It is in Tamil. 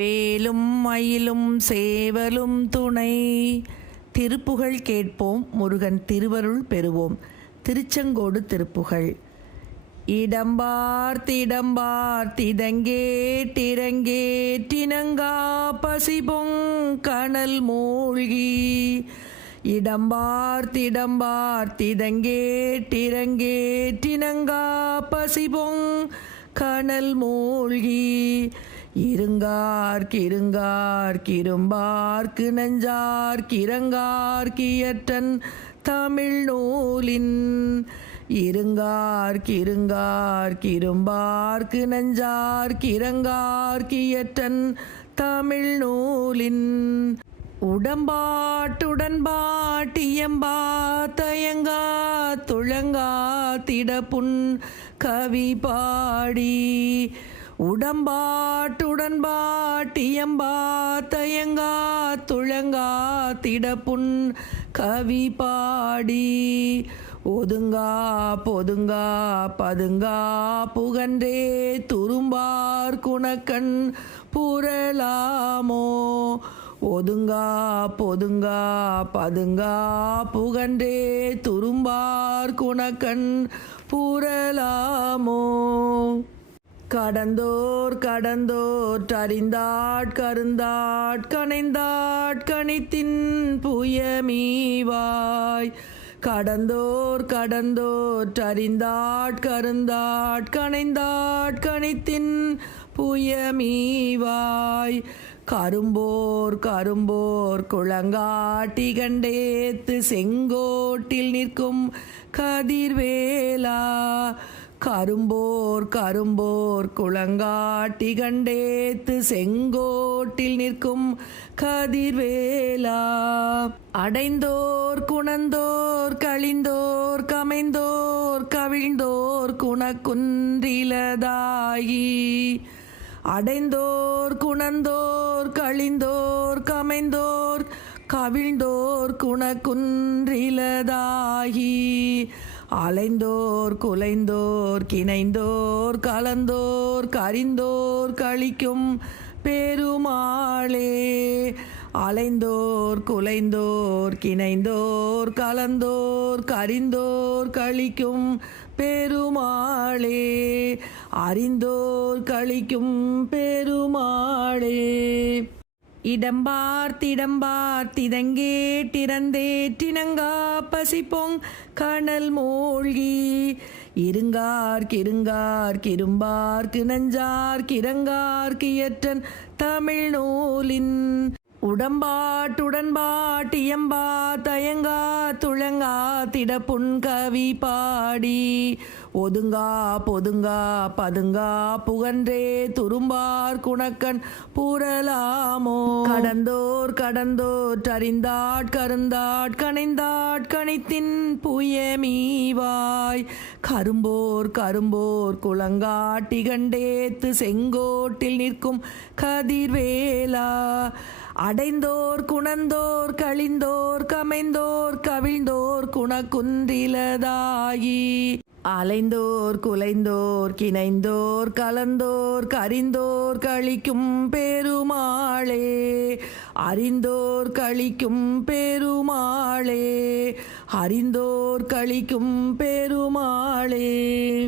வேலும் மயிலும் சேவலும் துணை. திருப்புகழ் கேட்போம், முருகன் திருவருள் பெறுவோம். திருச்செங்கோடு திருப்புகழ். இடம்பார்த்திடம்பார்த்திதங்கேட்டிரங்கேட்டினங்கா பசிபொங் கனல் மூழ்கி. இடம்பார்த்திடம்பார்த்திதங்கேட்டிரங்கேட்டினங்கா பசிபொங் கனல் மூழ்கி. இருங்கார்க்கிரும்பார்க்கு நெஞ்சார்க்கிரங்கார்க்கியற்றன் தமிழ் நூலின். இருங்கார்க்கிரும்பார்க்கு நெஞ்சார்க்கிரங்கார்க்கியற்றன் தமிழ் நூலின். உடம்பாட்டுடன்பாட்டியம்பா தயங்கா துழங்கா திடப்புன் கவி பாடி. உடம்பாட்டுடன்பாட்டியம்பா தயங்கா துழங்கா திடப்புன் கவி பாடி. ஒதுங்கா பொதுங்கா பதுங்கா புகன்றே துரும்பார் குணக்கண் புரளாமோ. ஒதுங்கா பொதுங்கா பதுங்கா புகன்றே துரும்பார் குணக்கண் புரளாமோ. கடந்தோர் கருந்தாட் கணைத்தின் புயமீவாய். கடந்தோர் கருந்தாட் கணைத்தின் புயமீவாய். கரும்போர் குளங்காட்டி கண்டேத்து செங்கோட்டில் நிற்கும் கதிர்வேலா. கரும்போர் குளங்காட்டி கண்டேத்து செங்கோட்டில் நிற்கும் கதிர்வேலா. அடைந்தோர் குணந்தோர் கழிந்தோர் கமைந்தோர் கவிழ்ந்தோர் குணக்குன்றிலதாகி. அடைந்தோர் குணந்தோர் கழிந்தோர் கமைந்தோர் கவிழ்ந்தோர் குணக்குன்றிலதாகி. அலைந்தோர் குலைந்தோர் கிணைந்தோர் கலந்தோர் கரிந்தோர் கழிக்கும் பெருமாளே. அலைந்தோர் குலைந்தோர் கிணைந்தோர் கலந்தோர் கரிந்தோர் கழிக்கும் பெருமாளே. அறிந்தோர் கழிக்கும் பெருமாளே. இடம்பார்த்திடம்பார்த்திதங்கேட்டிரந்தேட்டினங்கா பசிப்பொங் கனல் மூழ்கி. இருங்கார்க்கிரும்பார்க்கு நெஞ்சார்க்கிரங்கார்க்கியற்றன் தமிழ் நூலின். உடம்பாட்டுடன்பாட்டியம்பா தயங்கா துழங்கா திடப்புன் கவி பாடி. ஒதுங்கா பொதுங்கா பதுங்கா புகன்றே துரும்பார் குணக்கண் புரளாமோ. கடந்தோர் கருந்தாட் கணைத்தின் புயமீவாய். கரும்போர் குளங்காட்டி கண்டேத்து செங்கோட்டில் நிற்கும் கதிர்வேலா. அடைந்தோர் குணந்தோர் கழிந்தோர் கமைந்தோர் கவிழ்ந்தோர் குணக்குன்றிலதாகி. அலைந்தோர் குலைந்தோர் கிணைந்தோர் கலந்தோர் கரிந்தோர் கழிக்கும் பெருமாளே. அறிந்தோர் கழிக்கும் பெருமாளே. அறிந்தோர் கழிக்கும் பெருமாளே.